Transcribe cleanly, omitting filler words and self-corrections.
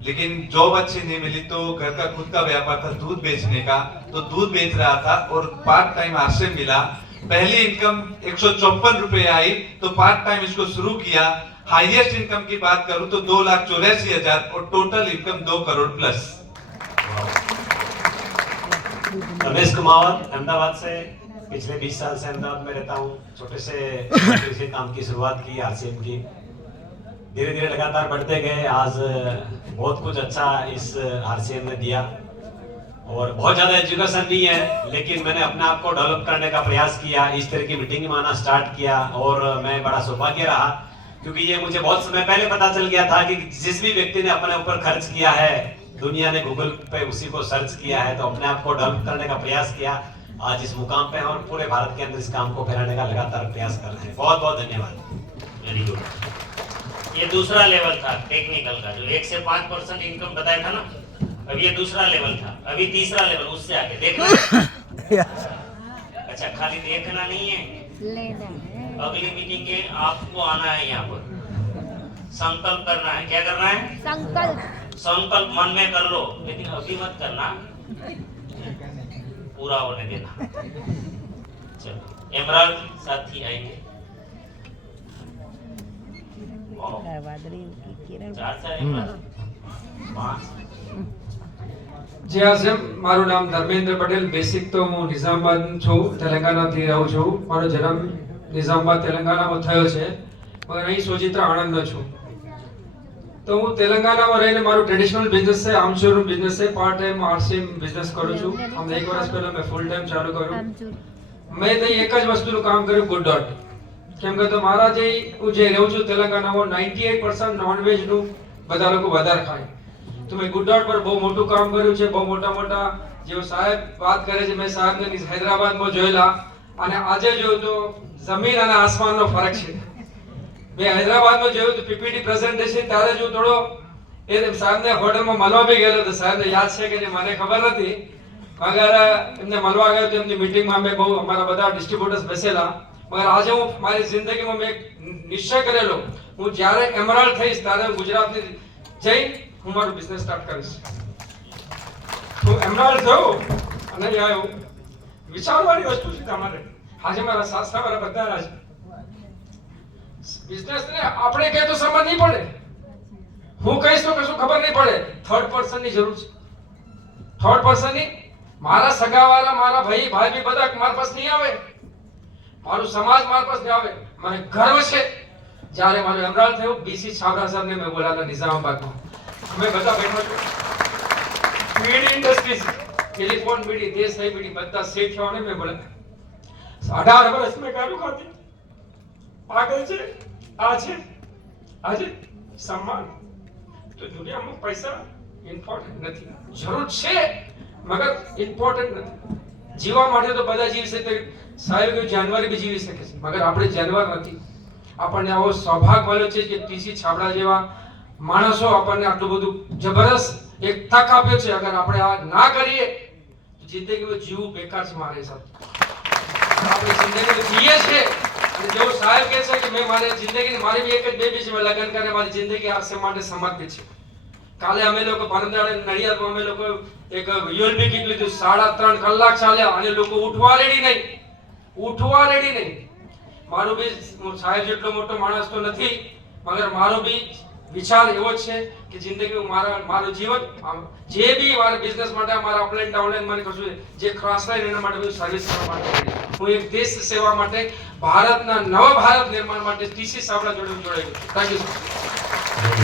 लेकिन जॉब अच्छी नहीं मिली तो घर का खुद का व्यापार था दूध बेचने का, तो दूध बेच रहा था और पार्ट टाइम आरसीएम मिला। पहली इनकम 154 रुपए आई तो पार्ट टाइम इसको शुरू किया। हाईएस्ट इनकम की बात करूं तो 2,84,000 और total income 2 crore plus. Ramesh Kumar Ahmedabad से, पिछले 20 साल से अहमदाबाद में रहता हूँ। छोटे से काम की शुरुआत की आरसीएम की, धीरे धीरे लगातार बढ़ते गए। आज बहुत कुछ अच्छा इस आरसीएम ने दिया और बहुत ज़्यादा एजुकेशन नहीं है, लेकिन मैंने अपने आप को डेवलप करने का प्रयास किया। इस तरह की मीटिंग में आना स्टार्ट किया और मैं बड़ा सौभाग्य रहा, क्योंकि ये मुझे बहुत समय पहले पता चल गया था कि जिस भी व्यक्ति ने अपने ऊपर खर्च किया है, दुनिया ने गूगल पे उसी को सर्च किया है, तो अपने आप को डेवलप करने का प्रयास किया। आज इस मुकाम पे हैं और पूरे भारत के अंदर इस काम को फैलाने का लगातार प्रयास कर रहे हैं। बहुत बहुत धन्यवाद। Very good. ये दूसरा लेवल था टेक्निकल का, जो 1 से 5% इनकम बताया था ना, अब ये दूसरा लेवल था। अभी तीसरा लेवल, उससे आगे देखना। अच्छा, खाली देखना नहीं है, अगली मीटिंग के आपको आना है यहाँ पर, संकल्प करना है। क्या करना है? संकल्प मन में कर लो, लेकिन अभी मत करना, पूरा होने देना। चलो, एमराल्ड साथी आएंगे। जी हाँ, મારું નામ ધર્મેન્દ્ર પટેલ। બેસિક તો હું નિઝામાબાદ છું, તેલંગાણાથી રહું છું। મારો જન્મ નિઝામાબાદ તેલંગાણામાં થયો છે, મગર અહીં સોજિત્રા આણંદનો છું। તો હું તેલંગાણામાં રહીને મારું ટ્રેડિશનલ બિઝનેસ છે, આમચૂરનું બિઝનેસ છે। પાર્ટ ટાઈમ આરસીએમ બિઝનેસ કરું છું। આમ 1 વર્ષ પહેલા મેં ફૂલ ટાઈમ ચાલુ કર્યું। મેં ત્યાં એક જ વસ્તુનું કામ કર્યું, ગુડ ડોટ। કેમ કે તો મારા હું જે રહું છું તેલંગાણામાં 98% નોનવેજનું બધા લોકો વધારે ખાય, તો મેં ગુડ ડોટ પર બહુ મોટું કામ કર્યું છે। બહુ મોટા જેવો સાહેબ વાત કરે છે, મેં સાહેબને હૈદરાબાદમાં જોયેલા અને આજે જોયું તો જમીન અને આસમાનનો ફરક છે। મેં હૈદરાબાદમાં જોયું તો પીપીટી પ્રેઝન્ટેશન ત્યારે જો થોડો એ સાહેબને હોટલમાં મળવા બી ગયેલો, તો સાહેબને યાદ છે કે મને ખબર નથી, મગર એમને મળવા ગયો તો એમની મીટિંગમાં અમે બહુ અમારા બધા ડિસ્ટ્રીબ્યુટર્સ બેસેલા। મગર આજે હું મારી જિંદગીમાં મેં એક નિશ્ચય કરેલો, હું જ્યારે એમરાલ્ડ થઈશ ત્યારે હું ગુજરાતની જઈ હું મારું બિઝનેસ સ્ટાર્ટ કરીશ। હું એમરાલ્ડ થયો અને આવ્યો, વિચારવાની વસ્તુ છે તમારે। આજે મારા સાસરા વાળા બધા છે, બિઝનેસ ને આપણે કહે તો સમજ નહીં પડે, હું કહીશ તો કશું ખબર નહીં પડે। થર્ડ પર્સન ની જરૂર છે, થર્ડ પર્સન ની। મારા સગાવાળા, મારા ભાઈ બી બધા મારા પાસે નહીં આવે, મારું સમાજ મારા પાસે નહીં આવે। મને ગર્વ છે જ્યારે મારું એમરાલ્ડ થયું, બીસી છાબરા સાહેબને મેં બોલાવ્યા નિઝામાબાદમાં, અમે બધા બેઠા છો। બીડી ઇન્ડસ્ટ્રીઝ, ટેલિફોન બીડી, દેસાઈ બીડી બધા સેટ થવાને મેં બોલાવ્યા। 18 વર્ષ મેં ગાડું ખાધી, પાગલ છે આ છે, આજે સન્માન। તો દુનિયામાં પૈસા ઇમ્પોર્ટન્ટ નથી, જરૂર છે મગર ઇમ્પોર્ટન્ટ નથી। જીવવા માટે તો બધા જીવશે, તો સાહેબ કે જાનવર બી જીવી શકે છે, મગર આપણે જાનવર નથી। આપણને આવો સૌભાગ્ય મળ્યો છે કે ટીસી છાબડા જેવા માણસો આપણને આટલું બધું જબરદસ્ત એક તક આપ્યો છે। અગર આપણે આ ના કરીએ તો જિંદગીમાં જીવવું બેકાર છે મારા હિસાબથી। આપણે જિંદગી જીએ છે અને જો સાહેબ કહે છે કે મેં મારી જિંદગી, મારી બી એક જ બેબી છે, મેં લગ્ન કરીને મારી જિંદગી આરસીએમ માટે સમર્પિત છે। કાલે અમે લોકો પરમદાડે નડિયાદમાં અમે લોકો એક યુએલબી કિટ લીધું, 3.5 કલાક ચાલ્યા અને લોકો ઉઠવા રેડી નહીં। મારું બી, હું સાહેબ જેટલો મોટો માણસ તો નથી, મગર મારો બી વિચાર એવો છે કે જિંદગીમાં મારું જીવન જે બી મારા બિઝનેસ માટે, મારા અપલાઈન ડાઉનલાઈન મને કશું જે ક્રાસ લાઈન એના માટે હું સર્વિસ કરવા માટે, હું એક દેશ સેવા માટે, ભારતના નવા ભારત નિર્માણ માટે ટીસી છાબડા જોડે જોડાઈ ગયો। Thank you sir.